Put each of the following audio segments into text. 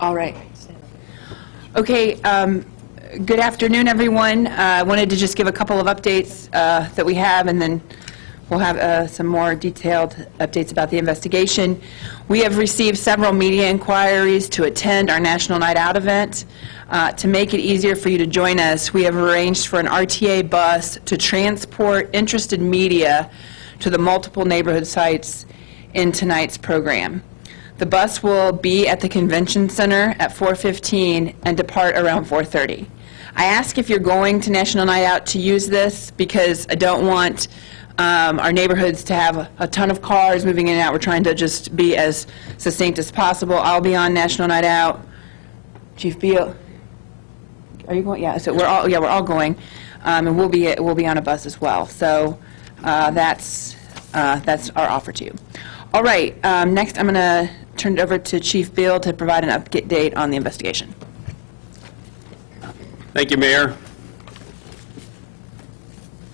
All right. Okay, good afternoon, everyone. I wanted to just give a couple of updates that we have, and then we'll have some more detailed updates about the investigation. We have received several media inquiries to attend our National Night Out event. To make it easier for you to join us, we have arranged for an RTA bus to transport interested media to the multiple neighborhood sites in tonight's program. The bus will be at the convention center at 4:15 and depart around 4:30. I ask if you're going to National Night Out to use this because I don't want our neighborhoods to have a ton of cars moving in and out. We're trying to just be as succinct as possible. I'll be on National Night Out. Chief Biehl, are you going? Yeah. So we're all going, and we'll be on a bus as well. So that's our offer to you. All right. Next, I'm going to turn it over to Chief Biehl to provide an update on the investigation. Thank you, Mayor.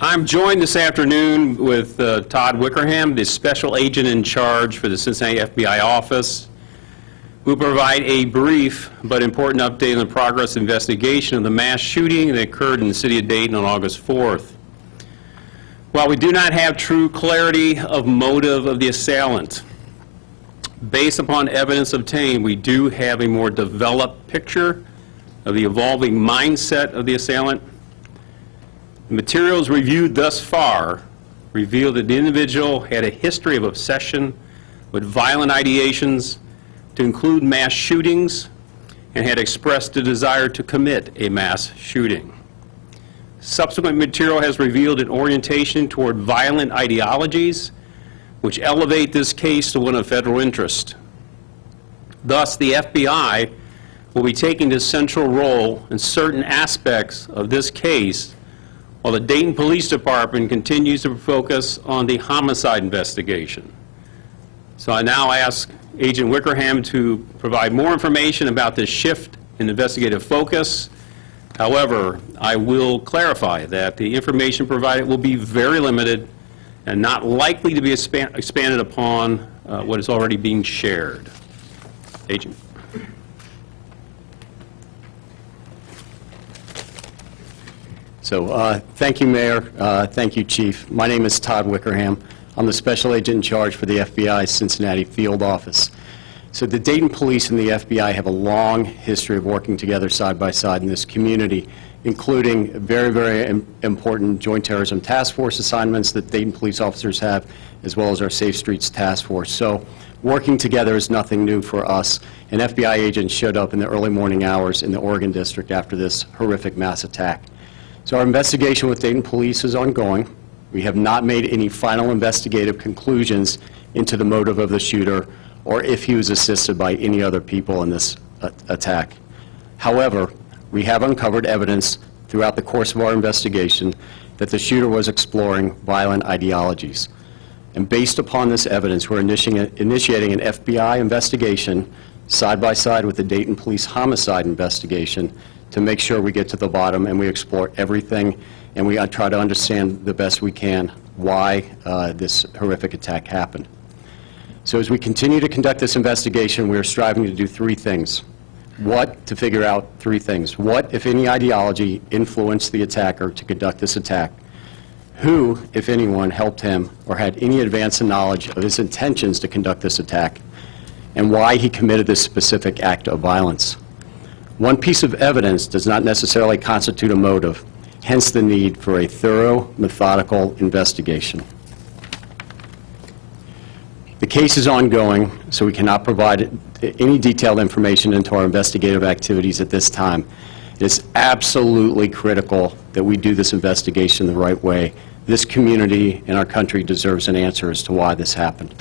I'm joined this afternoon with Todd Wickerham, the special agent in charge for the Cincinnati FBI office, who will provide a brief but important update on the progress investigation of the mass shooting that occurred in the city of Dayton on August 4th. While we do not have true clarity of motive of the assailant, based upon evidence obtained, we do have a more developed picture of the evolving mindset of the assailant. The materials reviewed thus far reveal that the individual had a history of obsession with violent ideations to include mass shootings and had expressed a desire to commit a mass shooting. Subsequent material has revealed an orientation toward violent ideologies which elevate this case to one of federal interest. Thus, the FBI will be taking a central role in certain aspects of this case, while the Dayton Police Department continues to focus on the homicide investigation. So I now ask Agent Wickerham to provide more information about this shift in investigative focus. However, I will clarify that the information provided will be very limited and not likely to be expanded upon what is already being shared. Agent. So thank you, Mayor. Thank you, Chief. My name is Todd Wickerham. I'm the Special Agent in charge for the FBI's Cincinnati Field Office. So the Dayton Police and the FBI have a long history of working together side by side in this community, including very, very important Joint Terrorism Task Force assignments that Dayton police officers have, as well as our Safe Streets Task Force. So working together is nothing new for us. An FBI agent showed up in the early morning hours in the Oregon District after this horrific mass attack. So our investigation with Dayton Police is ongoing. We have not made any final investigative conclusions into the motive of the shooter or if he was assisted by any other people in this attack. However, we have uncovered evidence throughout the course of our investigation that the shooter was exploring violent ideologies. And based upon this evidence, we're initiating an FBI investigation side by side with the Dayton Police homicide investigation to make sure we get to the bottom and we explore everything and we try to understand the best we can why this horrific attack happened. So as we continue to conduct this investigation, we are striving to do three things. To figure out three things. What, if any, ideology influenced the attacker to conduct this attack? Who, if anyone, helped him or had any advance in knowledge of his intentions to conduct this attack? And why he committed this specific act of violence? One piece of evidence does not necessarily constitute a motive, hence the need for a thorough, methodical investigation. The case is ongoing, so we cannot provide any detailed information into our investigative activities at this time. It is absolutely critical that we do this investigation the right way. This community and our country deserves an answer as to why this happened.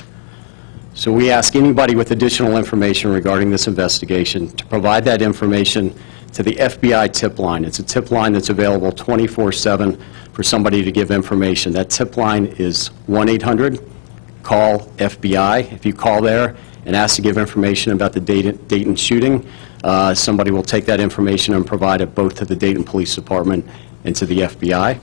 So we ask anybody with additional information regarding this investigation to provide that information to the FBI tip line. It's a tip line that's available 24/7 for somebody to give information. That tip line is 1-800-CALL FBI. If you call there and ask to give information about the Dayton shooting, somebody will take that information and provide it both to the Dayton Police Department and to the FBI.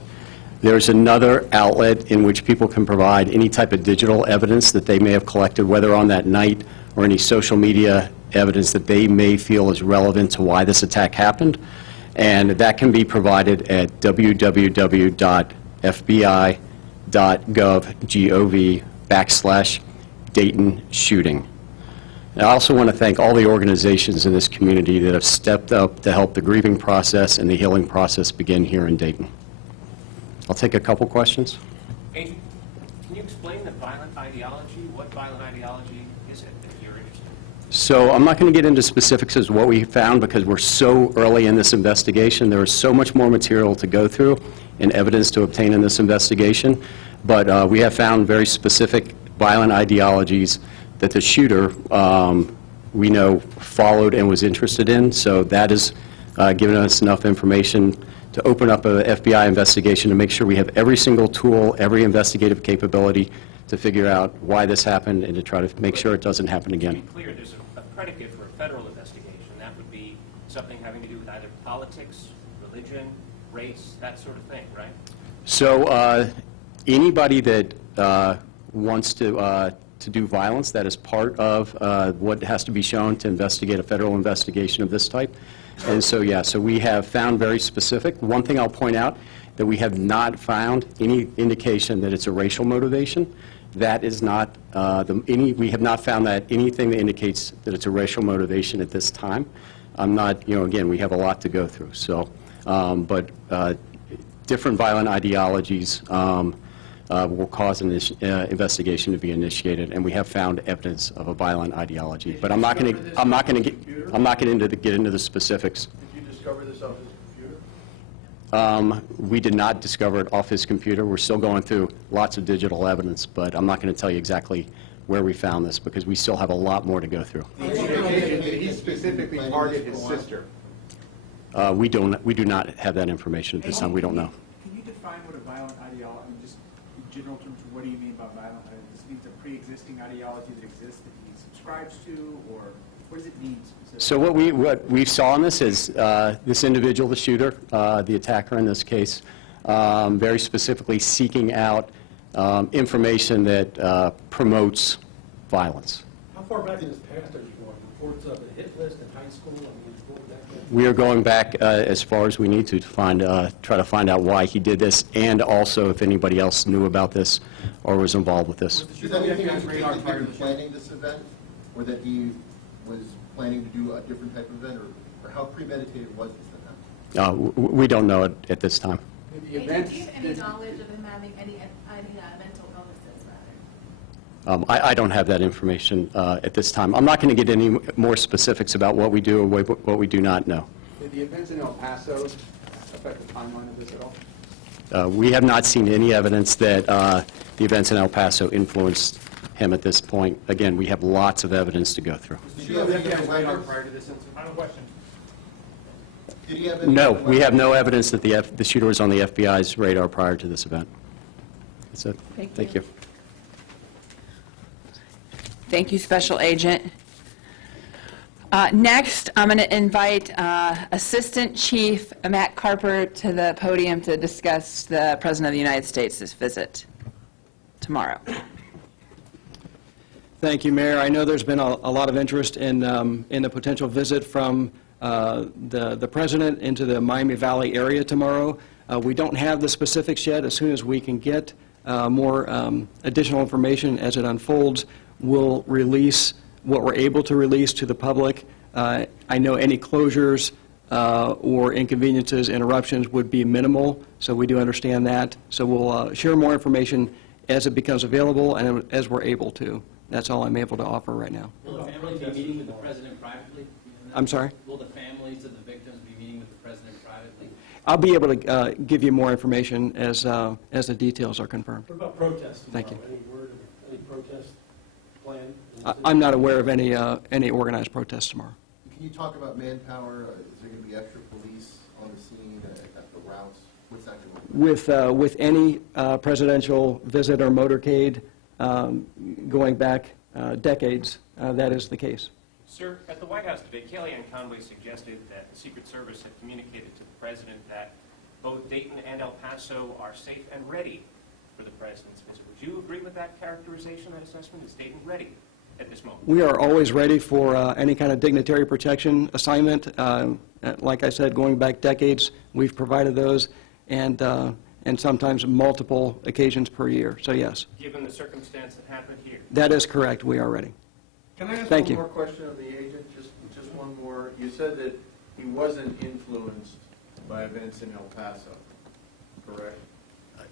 There's another outlet in which people can provide any type of digital evidence that they may have collected, whether on that night or any social media evidence that they may feel is relevant to why this attack happened, and that can be provided at www.fbi.gov/Dayton shooting. And I also want to thank all the organizations in this community that have stepped up to help the grieving process and the healing process begin here in Dayton. I'll take a couple questions. Agent, can you explain the violent ideology? What violent ideology is it that you're interested in? So I'm not going to get into specifics as what we found because we're so early in this investigation. There is so much more material to go through and evidence to obtain in this investigation. But we have found very specific violent ideologies that the shooter, we know, followed and was interested in. So that has given us enough information to open up an FBI investigation to make sure we have every single tool, every investigative capability to figure out why this happened and to try to make sure it doesn't happen again. To be clear, there's a predicate for a federal investigation. That would be something having to do with either politics, religion, race, that sort of thing, right? So anybody that wants to do violence, that is part of what has to be shown to investigate a federal investigation of this type. And so, yeah, so we have found very specific. One thing I'll point out, that we have not found any indication that it's a racial motivation. That is not, we have not found that anything that indicates that it's a racial motivation at this time. I'm not, again, we have a lot to go through. So, but different violent ideologies will cause an investigation to be initiated, and we have found evidence of a violent ideology. But I'm not going to get into the specifics. Did you discover this off his computer? We did not discover it off his computer. We're still going through lots of digital evidence, but I'm not going to tell you exactly where we found this because we still have a lot more to go through. Did he specifically target his sister? We do not have that information at this time. We don't know. Can you define what a violent ideology, I mean, just in general terms, what do you mean by violent? Does it mean it's a pre-existing ideology that exists that he subscribes to, or what does it mean specifically? So what we saw in this is this individual, the shooter, the attacker in this case, very specifically seeking out information that promotes violence. How far back in his past are you going? Reports of a hit list in high school? I mean, what would that be? We are going back as far as we need to find, try to find out why he did this, and also if anybody else knew about this or was involved with this. Does that anything indicate that he had been planning this event, or that he was planning to do a different type of event, or how premeditated was this event? We don't know it at this time. Did the Do you events, have any knowledge of him having any mental illnesses, rather? I don't have that information at this time. I'm not going to get any more specifics about what we do or what we do not know. Did the events in El Paso affect the timeline of this at all? We have not seen any evidence that the events in El Paso influenced him at this point. Again, we have lots of evidence to go through. Did he have any Radar letters? prior to this incident? Final question. Did he have any No, letters? we have no evidence that the shooter was on the FBI's radar prior to this event. That's it. Thank you. you. Thank you, Special Agent. Next, I'm going to invite Assistant Chief Matt Carper to the podium to discuss the President of the United States' visit tomorrow. Thank you, Mayor. I know there's been a lot of interest in the potential visit from the President into the Miami Valley area tomorrow. We don't have the specifics yet. As soon as we can get more additional information as it unfolds, we'll release what we're able to release to the public. I know any closures or inconveniences, interruptions would be minimal, so we do understand that. So we'll share more information as it becomes available and as we're able to. That's all I'm able to offer right now. Will the family be meeting with the President privately? I'm sorry? Will the families of the victims be meeting with the President privately? I'll be able to give you more information as the details are confirmed. what about protests tomorrow? Thank you. Any word of any protest planned? I'm not aware of any organized protests tomorrow. Can you talk about manpower? Is there going to be extra police on the scene at the routes? What's that going to look like? With any presidential visit or motorcade going back decades, that is the case. Sir, at the White House today, Kellyanne Conway suggested that the Secret Service had communicated to the President that both Dayton and El Paso are safe and ready for the President's visit. Would you agree with that characterization, that assessment? Is Dayton ready at this moment? We are always ready for any kind of dignitary protection assignment. Like I said, going back decades, we've provided those, and sometimes multiple occasions per year. So yes, Given the circumstance that happened here? that is correct. We are ready. Can I ask Thank one you. more question of the agent? Just one more. You said that he wasn't influenced by events in El Paso, correct?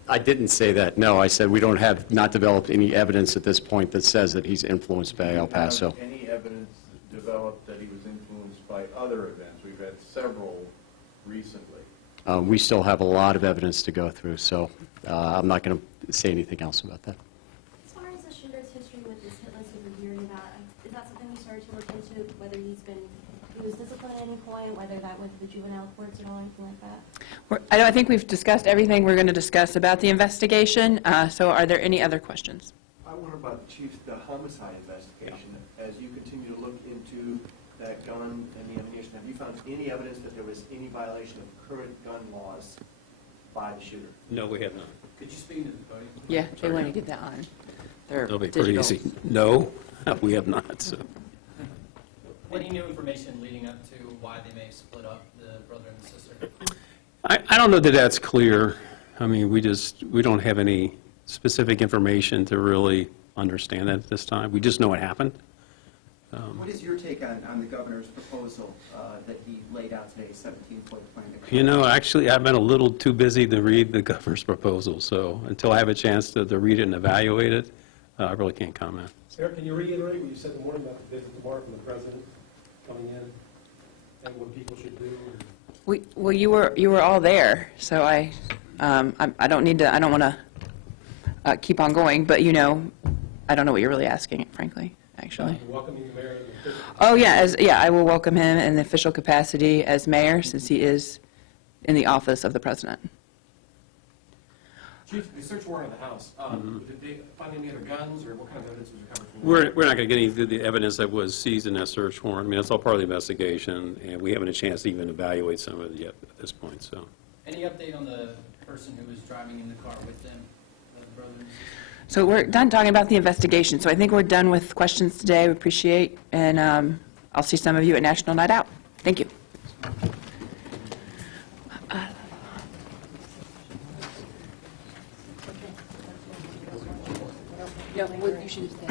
I didn't say that, no. I said we don't have, not developed any evidence at this point that says that he's influenced by El Paso. Do you have any evidence developed that he was influenced by other events? We've had several recently. We still have a lot of evidence to go through, so I'm not going to say anything else about that. As far as the shooter's history with this hit list we were hearing about, is that something you started to look into, whether he was disciplined at any point, whether that went to the juvenile courts or anything like that? I think we've discussed everything we're going to discuss about the investigation. So are there any other questions? I wonder about, Chief, the homicide investigation. As you continue to look into that gun and the ammunition, have you found any evidence that there was any violation of current gun laws by the shooter? No, we have not. Could you speak to the podium? Yeah, they want to get that on their It'll be pretty digital. easy. No, we have not, so. Any new information leading up to why they may have split up, the brother and the sister? I don't know that that's clear. I mean, we don't have any specific information to really understand that at this time. We just know it happened. What is your take on the governor's proposal that he laid out today, 17-point plan? You know, actually, I've been a little too busy to read the governor's proposal, so until I have a chance to read it and evaluate it, I really can't comment. Sarah, can you reiterate what you said in the morning about the visit tomorrow from the president coming in and what people should do? Well, you were all there, so I don't need to. I don't want to keep on going, but I don't know what you're really asking, frankly. Actually. Welcoming the mayor and the officials. Oh yeah, I will welcome him in the official capacity as mayor, since he is in the office of the president. Chief, the search warrant of the house, did they find any other guns, or what kind of evidence was recovered from We're not going to get into the evidence that was seized in that search warrant. I mean, that's all part of the investigation, and we haven't had a chance to even evaluate some of it yet at this point. So. Any update on the person who was driving in the car with them, the brother and sister? So we're done talking about the investigation. So I think we're done with questions today. We appreciate, and I'll see some of you at National Night Out. Thank you. No, you should stay.